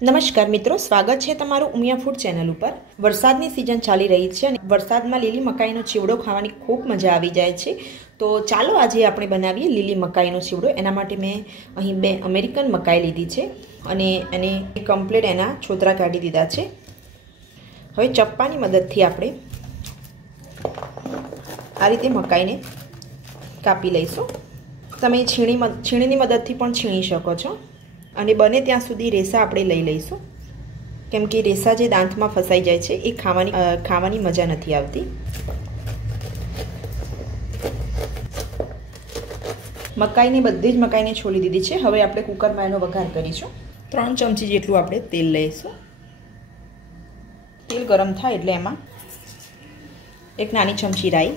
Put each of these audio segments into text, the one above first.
નમસ્કાર મિત્રો, સ્વાગત છે તમારું ઉમિયા ફૂડ ચેનલ ઉપર। વરસાદની સિઝન ચાલી રહી છે અને વરસાદમાં લીલી મકાઈનો ચીવડો ખાવાની ખૂબ મજા આવી જાય છે। તો ચાલો આજે આપણે બનાવીએ લીલી મકાઈનો ચીવડો। એના માટે મેં અહીં 2 અમેરિકન મકાઈ લીધી છે અને એને કમ્પ્લીટ એના છોતરા કાઢી દીધા છે। હવે ચપ્પાની મદદથી આપણે આ રીતે મકાઈને કાપી લઈશું। તમે છીણીની મદદથી પણ છીણી શકો છો અને બને ત્યાં સુધી રેસા આપણે લઈ લઈશું, કેમ કે રેસા જે દાંતમાં ફસાઈ જાય છે એ ખાવાની મજા નથી આવતી। મકાઈને બધી જ મકાઈને છોલી દીધી છે। હવે આપણે કુકરમાં એનો વઘાર કરીશું। 3 ચમચી જેટલું આપણે તેલ લઈશું। તેલ ગરમ થાય એટલે એમાં 1 નાની ચમચી રાઈ,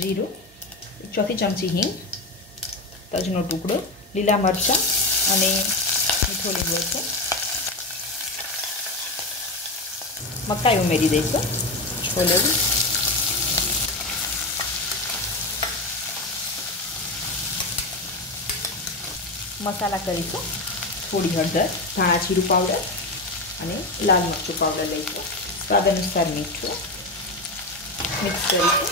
જીરું, 1/4 ચમચી હિંગ, તજનો ટુકડો, લીલા મરચાં અને મીઠો લીમડો છે। મકાઈ ઉમેરી દઈશું, છોલેલી, મસાલા કરીશું, થોડી હળદર, ધાણા જીરું પાવડર અને લાલ મરચું પાવડર લઈશું, સ્વાદ અનુસાર મીઠું, મિક્સ કરીશું।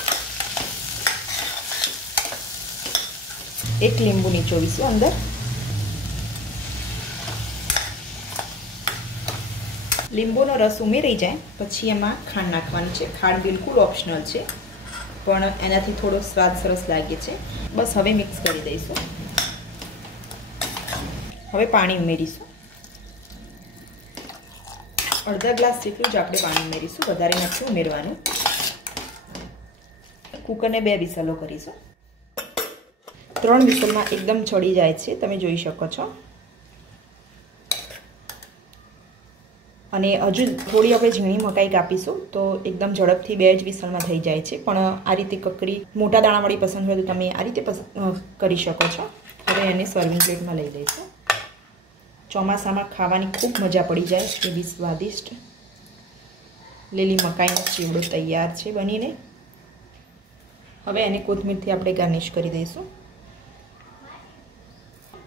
1 લીંબુ નીચોવીશું અંદર। લીંબુનો રસ ઉમેરી જાય પછી એમાં ખાંડ નાખવાની છે। ખાંડ બિલકુલ ઓપ્શનલ છે, પણ એનાથી થોડો સ્વાદ સરસ લાગે છે। બસ હવે મિક્સ કરી દઈશું। હવે પાણી ઉમેરીશું, અડધા ગ્લાસ જેટલું જ આપણે પાણી ઉમેરીશું, વધારે નથી ઉમેરવાનું। કુકરને 2 વિસલો કરીશું। 3 વિસલમાં એકદમ ચડી જાય છે, તમે જોઈ શકો છો। અને હજુ થોડી આપણે ઝીણી મકાઈ કાપીશું તો એકદમ ઝડપથી 2 જ વિસલમાં થઈ જાય છે, પણ આ રીતે કકરી મોટા દાણાવાળી પસંદ હોય તો તમે આ રીતે કરી શકો છો। હવે એને સર્વિંગ પ્લેટમાં લઈ લઈશું। ચોમાસામાં ખાવાની ખૂબ મજા પડી જાય એવી સ્વાદિષ્ટ લીલી મકાઈનો ચીવડો તૈયાર છે બનીને। હવે એને કોથમીરથી આપણે ગાર્નિશ કરી દઈશું।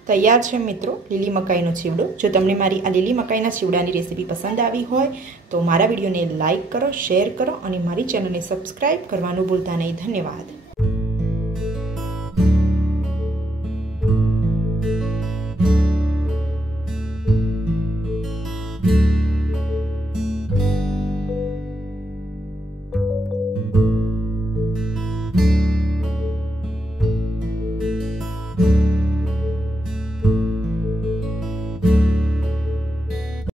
તૈયાર છે મિત્રો લીલી મકાઈનો ચીવડો। જો તમને મારી આ લીલી મકાઈના ચીવડાની રેસીપી પસંદ આવી હોય તો મારા વિડીયોને લાઇક કરો, શેર કરો અને મારી ચેનલને સબસ્ક્રાઈબ કરવાનું ભૂલતા નહીં। ધન્યવાદ।